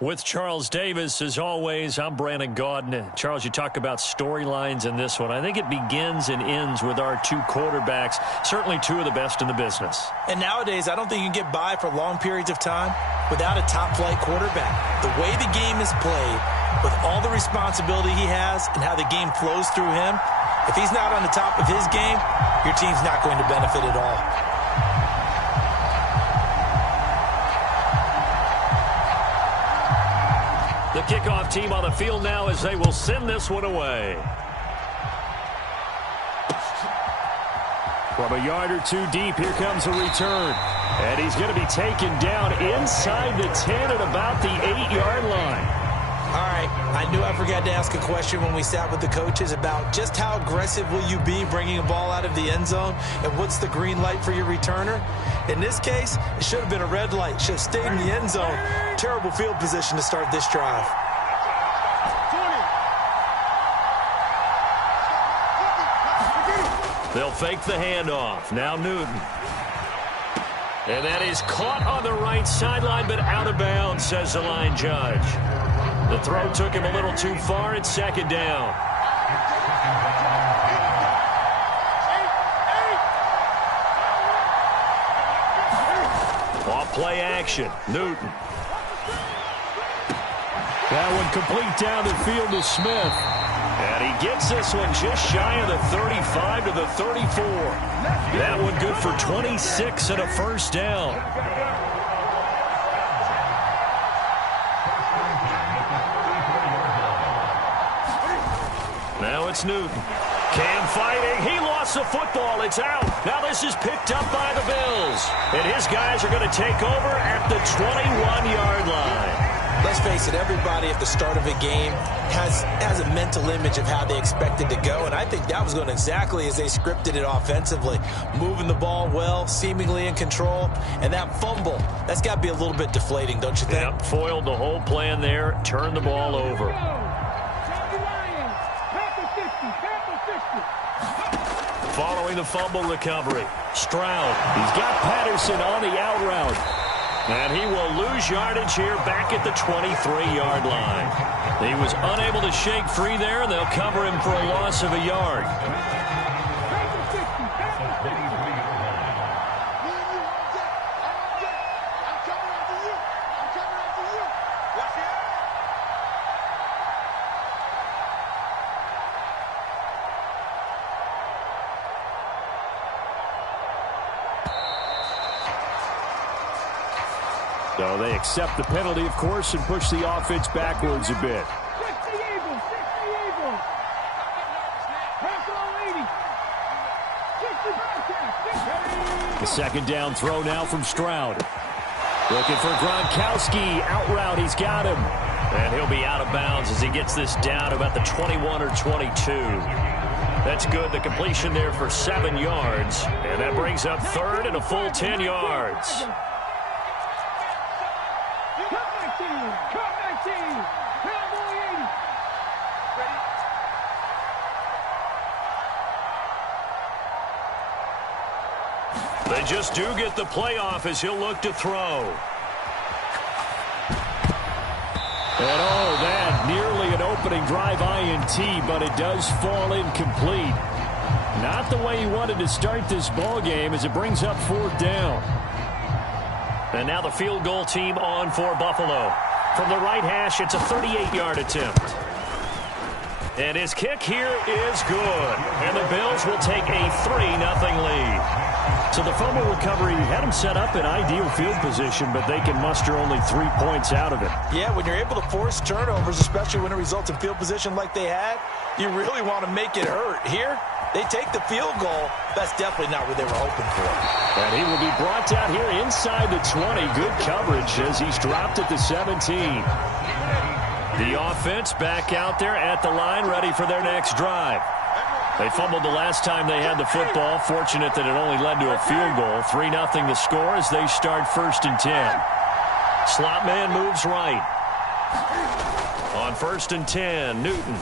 With Charles Davis, as always, I'm Brandon Gaudin. Charles, you talk about storylines in this one. I think it begins and ends with our two quarterbacks, certainly two of the best in the business. And nowadays, I don't think you can get by for long periods of time without a top-flight quarterback. The way the game is played, with all the responsibility he has and how the game flows through him, if he's not on the top of his game, your team's not going to benefit at all. The kickoff team on the field now as they will send this one away. From a yard or two deep, here comes a return. And he's going to be taken down inside the 10 at about the 8-yard line. All right, I knew I forgot to ask a question when we sat with the coaches about just how aggressive will you be bringing a ball out of the end zone, and what's the green light for your returner? In this case, it should have been a red light. Should have stayed in the end zone. Terrible field position to start this drive. They'll fake the handoff. Now Newton. And that is caught on the right sideline, but out of bounds, says the line judge. The throw took him a little too far. It's second down. Off play action. Newton. That one complete down the field to Smith. And he gets this one just shy of the 35 to the 34. That one good for 26 and a first down. Now it's Newton. Cam fighting. He lost the football. It's out. Now this is picked up by the Bills. And his guys are going to take over at the 21-yard line. Let's face it, everybody at the start of a game has a mental image of how they expect it to go, and I think that was going exactly as they scripted it offensively. Moving the ball well, seemingly in control, and that fumble, that's got to be a little bit deflating, don't you think? Yep, foiled the whole plan there, turned the ball over. Following the fumble recovery, Stroud. He's got Patterson on the out route. And he will lose yardage here back at the 23-yard line. He was unable to shake free there, and they'll cover him for a loss of a yard. So they accept the penalty, of course, and push the offense backwards a bit. The second down throw now from Stroud. Looking for Gronkowski. Out route, he's got him. And he'll be out of bounds as he gets this down about the 21 or 22. That's good. The completion there for 7 yards. And that brings up third and a full 10 yards. They just do get the playoff as he'll look to throw. And oh, that nearly an opening drive INT, but it does fall incomplete. Not the way he wanted to start this ball game as it brings up fourth down. And now the field goal team on for Buffalo. From the right hash, it's a 38-yard attempt. And his kick here is good. And the Bills will take a 3-0 lead. So the fumble recovery had them set up in ideal field position, but they can muster only 3 points out of it. Yeah, when you're able to force turnovers, especially when it results in field position like they had, you really want to make it hurt. Here, they take the field goal. That's definitely not what they were hoping for. And he will be brought down here inside the 20. Good coverage as he's dropped at the 17. The offense back out there at the line, ready for their next drive. They fumbled the last time they had the football. Fortunate that it only led to a field goal. 3-0 the score as they start 1st and 10. Slot man moves right. On 1st and 10, Newton.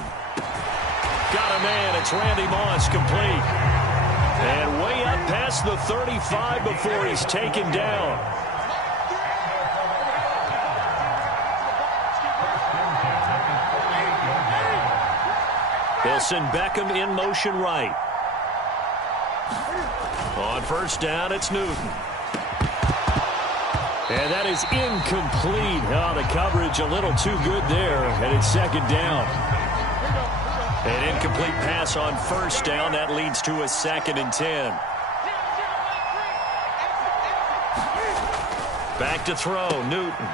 Got a man. It's Randy Moss, complete. And way up past the 35 before he's taken down. They'll send Beckham in motion right. On first down, it's Newton. And that is incomplete. Oh, the coverage a little too good there, and it's second down. An incomplete pass on first down. That leads to a 2nd and 10. Back to throw, Newton.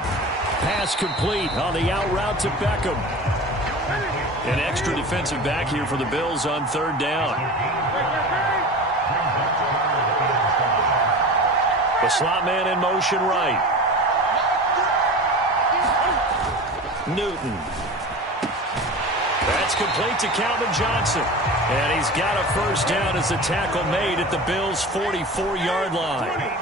Pass complete on the out route to Beckham. An extra defensive back here for the Bills on third down. The slot man in motion right. Newton. That's complete to Calvin Johnson. And he's got a first down as the tackle made at the Bills' 44-yard line.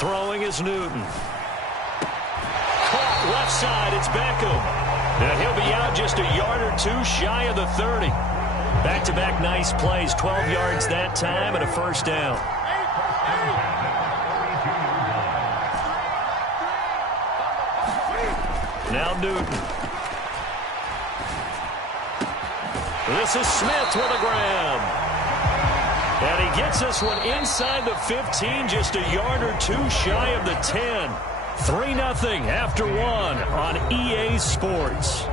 Throwing is Newton. Caught left side, it's Beckham. And he'll be out just a yard or two shy of the 30. Back-to-back nice plays, 12 yards that time and a first down. Now Newton. This is Smith with a grab. And he gets this one inside the 15, just a yard or two shy of the 10. 3-0 after one on EA Sports.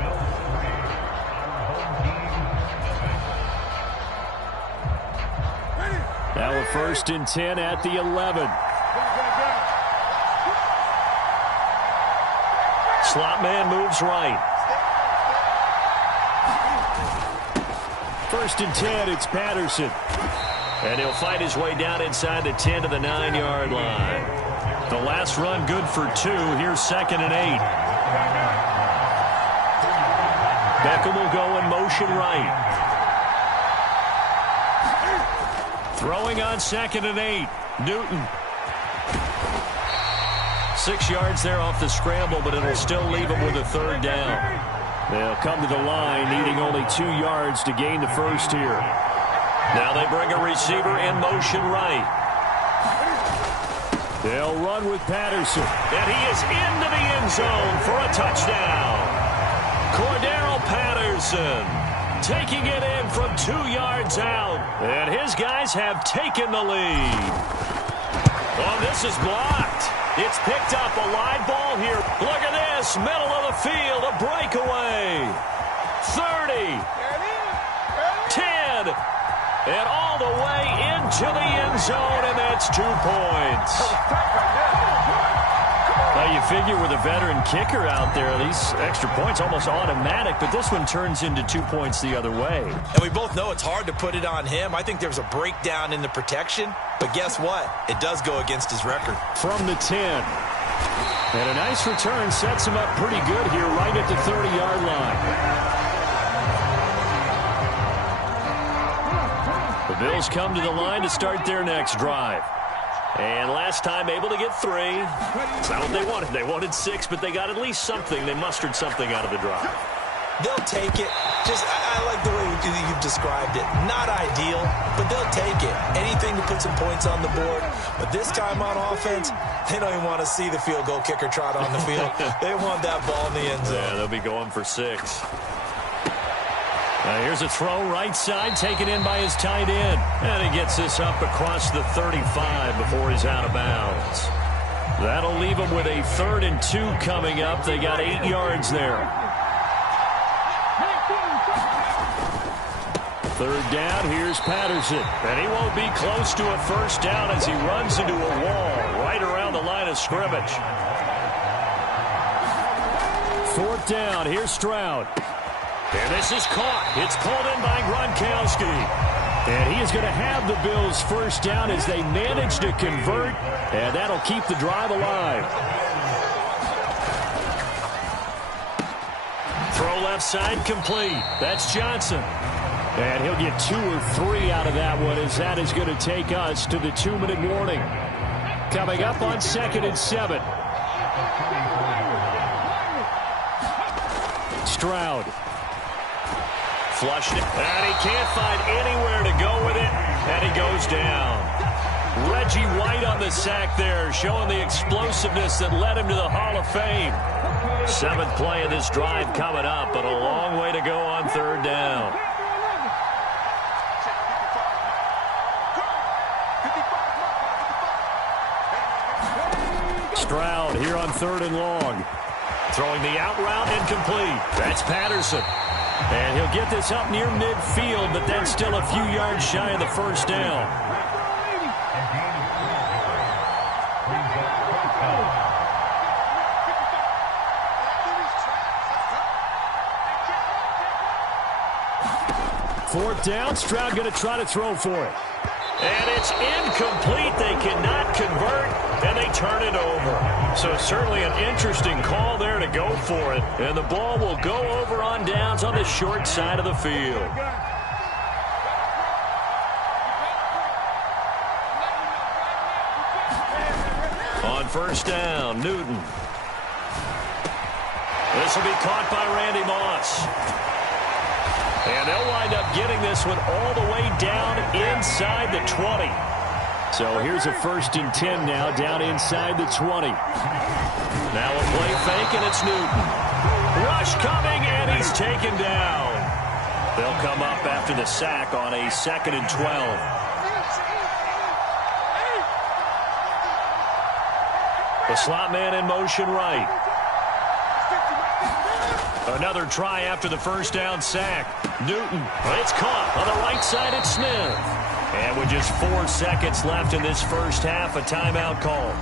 Now a 1st and 10 at the 11. Slot man moves right. 1st and 10, it's Patterson. And he'll fight his way down inside the 10 to the 9-yard line. The last run good for 2. Here's 2nd and 8. Beckham will go in motion right. Throwing on 2nd and 8. Newton. 6 yards there off the scramble, but it'll still leave him with a third down. They'll come to the line, needing only 2 yards to gain the first here. Now they bring a receiver in motion right. They'll run with Patterson. And he is into the end zone for a touchdown. Cordero Patterson taking it in from 2 yards out. And his guys have taken the lead. Oh, this is blocked. It's picked up, a live ball here. Look at this, middle of the field, a breakaway. 30. 10. And all the way into the end zone, and that's 2 points. Well, you figure with a veteran kicker out there, these extra points almost automatic, but this one turns into 2 points the other way. And we both know it's hard to put it on him. I think there's a breakdown in the protection, but guess what? It does go against his record. From the 10. And a nice return sets him up pretty good here right at the 30-yard line. The Bills come to the line to start their next drive. And last time able to get 3. It's not what they wanted. They wanted 6, but they got at least something. They mustered something out of the drive. They'll take it. I like the way you've described it. Not ideal, but they'll take it. Anything to put some points on the board. But this time on offense, they don't even want to see the field goal kicker trot on the field. They want that ball in the end zone. Yeah, they'll be going for 6. Here's a throw right side, taken in by his tight end. And he gets this up across the 35 before he's out of bounds. That'll leave him with a 3rd and 2 coming up. They got 8 yards there. 3rd down, here's Patterson. And he won't be close to a first down as he runs into a wall right around the line of scrimmage. 4th down, here's Stroud. And this is caught. It's pulled in by Gronkowski. And he is going to have the Bills' first down as they manage to convert. And that'll keep the drive alive. Throw left side complete. That's Johnson. And he'll get 2 or 3 out of that one as that is going to take us to the 2-minute warning. Coming up on 2nd and 7. Stroud. Flushed it, and he can't find anywhere to go with it, and he goes down. Reggie White on the sack there, showing the explosiveness that led him to the Hall of Fame. 7th play of this drive coming up, but a long way to go on 3rd down. Stroud here on 3rd and long. Throwing the out route incomplete. That's Patterson. And he'll get this up near midfield, but then still a few yards shy of the 1st down. Fourth down, Stroud going to try to throw for it. And it's incomplete. They cannot convert, and they turn it over. So certainly an interesting call there to go for it. And the ball will go over on downs on the short side of the field. On 1st down, Newton. This will be caught by Randy Moss. And they'll wind up getting this one all the way down inside the 20. So here's a 1st and 10 now, down inside the 20. Now a play fake, and it's Newton. Rush coming, and he's taken down. They'll come up after the sack on a 2nd and 12. The slot man in motion right. Another try after the 1st down sack. Newton, it's caught on the right side at Smith. And with just 4 seconds left in this 1st half, a timeout call.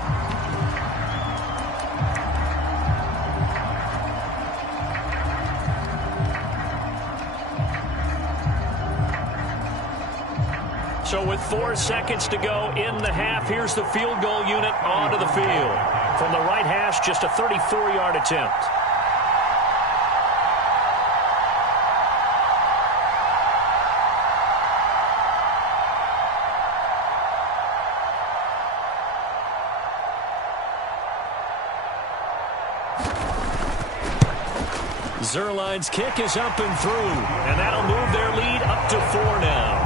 So with 4 seconds to go in the half, here's the field goal unit onto the field. From the right hash, just a 34-yard attempt. Zerline's kick is up and through, and that'll move their lead up to 4 now.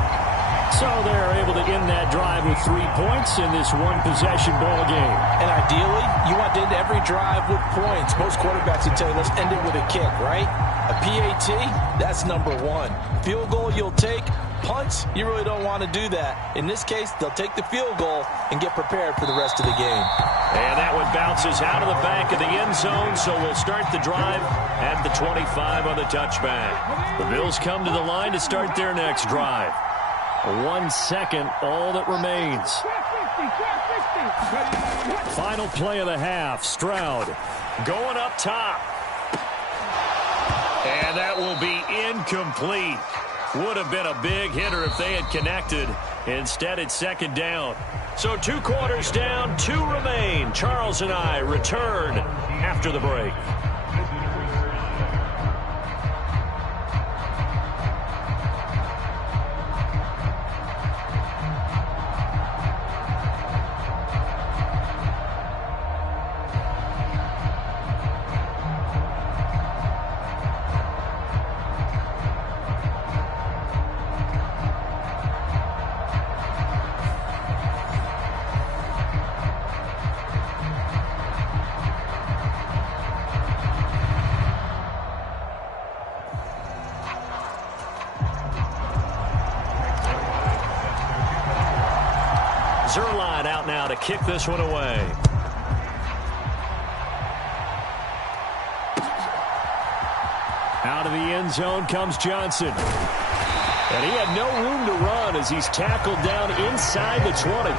So they're able to end that drive with 3 points in this one-possession ball game. And ideally, you want to end every drive with points. Most quarterbacks would tell you, let's end it with a kick, right? A PAT, that's number 1. Field goal you'll take. Punts, you really don't want to do that. In this case, they'll take the field goal and get prepared for the rest of the game. And that one bounces out of the back of the end zone, so we'll start the drive at the 25 on the touchback. The Bills come to the line to start their next drive. 1 second, all that remains. Final play of the half. Stroud going up top. And that will be incomplete. Would have been a big hitter if they had connected. Instead, it's 2nd down. So 2 quarters down, 2 remain. Charles and I return after the break. Zerline out now to kick this one away. Out of the end zone comes Johnson. And he had no room to run as he's tackled down inside the 20.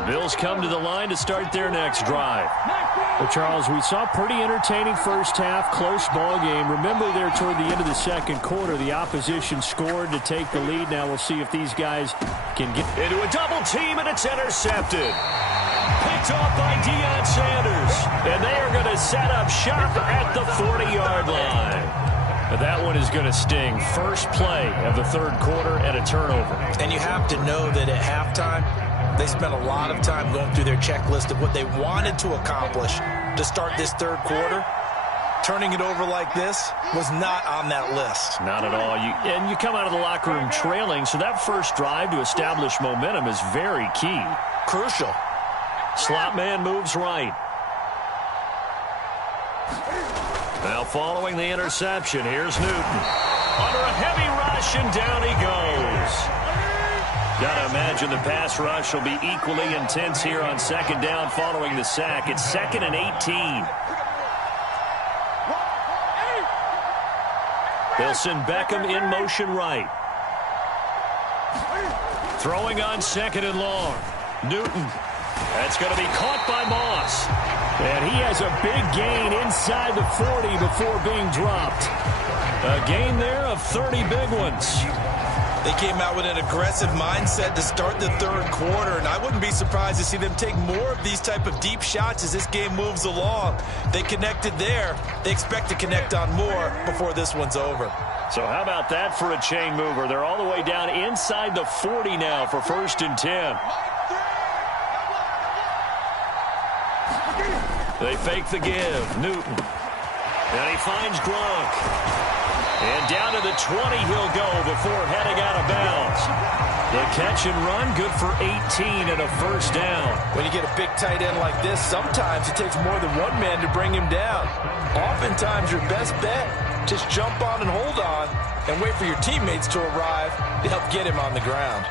The Bills come to the line to start their next drive. Well, Charles, we saw a pretty entertaining first half, close ball game. Remember there toward the end of the second quarter, the opposition scored to take the lead. Now we'll see if these guys can get into a double team, and it's intercepted. Picked off by Deion Sanders. And they are going to set up shop at the 40-yard line. But that one is going to sting. First play of the 3rd quarter and a turnover. And you have to know that at halftime, they spent a lot of time going through their checklist of what they wanted to accomplish to start this 3rd quarter. turning it over like this was not on that list. Not at all. And you come out of the locker room trailing, so that first drive to establish momentum is very key. Crucial. Slot man moves right. Now following the interception, here's Newton. Under a heavy rush, and down he goes. Got to imagine the pass rush will be equally intense here on second down following the sack. It's 2nd and 18. They'll send Beckham in motion right. Throwing on 2nd and long. Newton. That's going to be caught by Moss. And he has a big gain inside the 40 before being dropped. A gain there of 30 big ones. They came out with an aggressive mindset to start the third quarter, and I wouldn't be surprised to see them take more of these type of deep shots as this game moves along. They connected there. They expect to connect on more before this one's over. So how about that for a chain mover? They're all the way down inside the 40 now for 1st and 10. They fake the give. Newton. And he finds Gronk. And down to the 20 he'll go before heading out of bounds. The catch and run, good for 18 and a first down. When you get a big tight end like this, sometimes it takes more than one man to bring him down. Oftentimes your best bet, just jump on and hold on and wait for your teammates to arrive to help get him on the ground.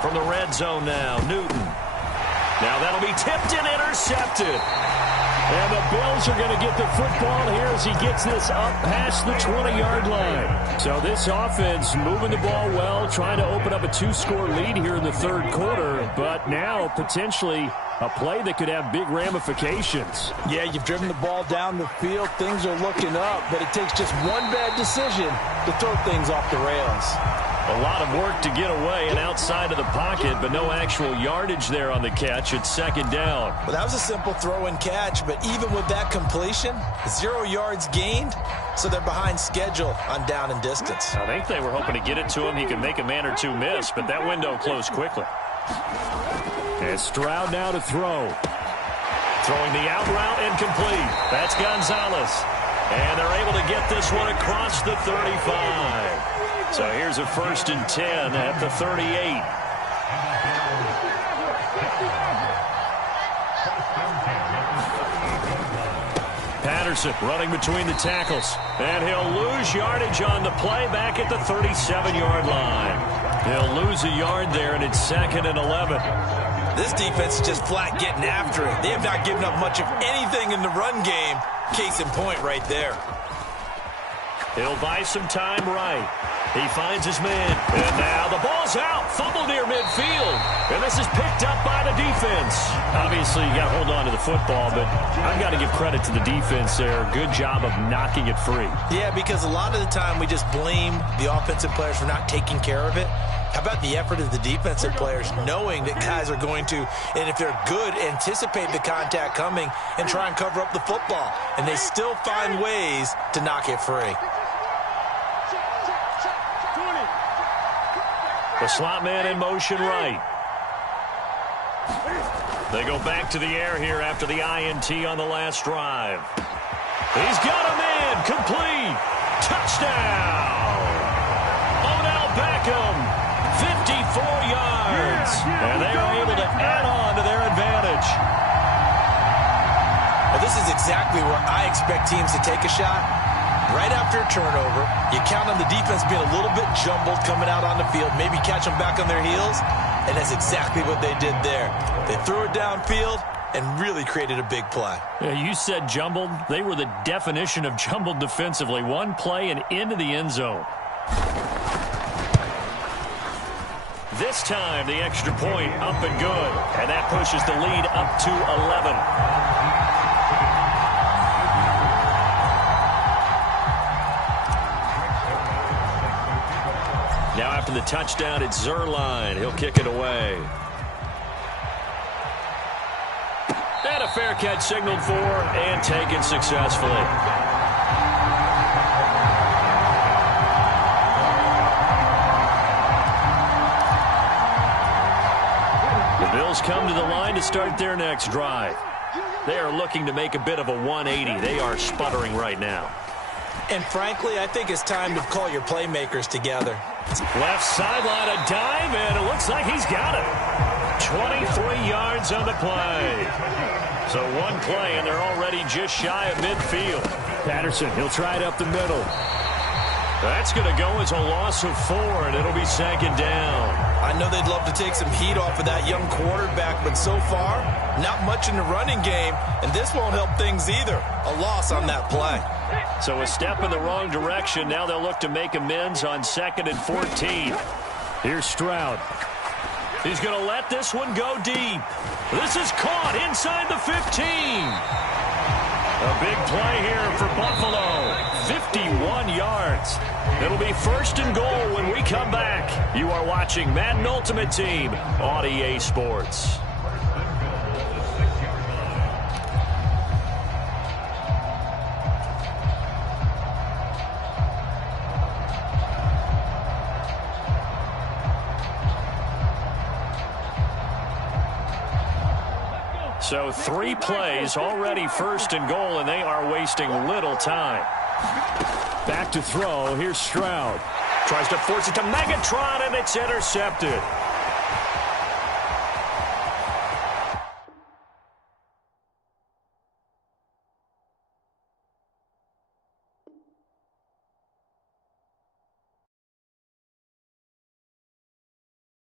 From the red zone now, Newton. Now that'll be tipped and intercepted. And the Bills are going to get the football here as he gets this up past the 20-yard line. So this offense moving the ball well, trying to open up a 2-score lead here in the third quarter, but now potentially a play that could have big ramifications. Yeah, you've driven the ball down the field. Things are looking up, but it takes just one bad decision to throw things off the rails. A lot of work to get away and outside of the pocket, but no actual yardage there on the catch. It's 2nd down. Well, that was a simple throw and catch, but even with that completion, 0 yards gained, so they're behind schedule on down and distance. I think they were hoping to get it to him. He could make a man or two miss, but that window closed quickly. And Stroud now to throw. Throwing the out route incomplete. That's Gonzalez. And they're able to get this one across the 35. So here's a 1st and 10 at the 38. Patterson running between the tackles. And he'll lose yardage on the play back at the 37-yard line. He'll lose a yard there, and it's 2nd and 11. This defense is just flat getting after it. They have not given up much of anything in the run game. Case in point right there. He'll buy some time right. He finds his man. And now the ball's out. Fumble near midfield. And this is picked up by the defense. Obviously, you got to hold on to the football, but I've got to give credit to the defense there. Good job of knocking it free. Yeah, because a lot of the time we just blame the offensive players for not taking care of it. How about the effort of the defensive players knowing that guys are going to, and if they're good, anticipate the contact coming and try and cover up the football. And they still find ways to knock it free. The slot man in motion right. They go back to the air here after the INT on the last drive. He's got a man. Complete. Touchdown. Odell Beckham. 54 yards. And they are able to add on to their advantage. Well, this is exactly where I expect teams to take a shot. Right after a turnover, you count on the defense being a little bit jumbled coming out on the field, maybe catch them back on their heels, and that's exactly what they did there. They threw it downfield and really created a big play. Yeah, you said jumbled. They were the definition of jumbled defensively. One play and into the end zone. This time, the extra point up and good, and that pushes the lead up to 11. Now after the touchdown, it's Zerline. He'll kick it away. And a fair catch signaled for and taken successfully. The Bills come to the line to start their next drive. They are looking to make a bit of a 180. They are sputtering right now. And frankly, I think it's time to call your playmakers together. Left sideline, a dive, and it looks like he's got it. 23 yards on the play. So one play, and they're already just shy of midfield. Patterson, he'll try it up the middle. That's going to go as a loss of 4, and it'll be second down. I know they'd love to take some heat off of that young quarterback, but so far, not much in the running game, and this won't help things either. A loss on that play. So a step in the wrong direction. Now they'll look to make amends on 2nd and 14. Here's Stroud. He's going to let this one go deep. This is caught inside the 15. A big play here for Buffalo. 51 yards. It'll be 1st and goal when we come back. You are watching Madden Ultimate Team on EA Sports. So 3 plays, already 1st and goal, and they are wasting little time. Back to throw. Here's Stroud. Tries to force it to Megatron, and it's intercepted.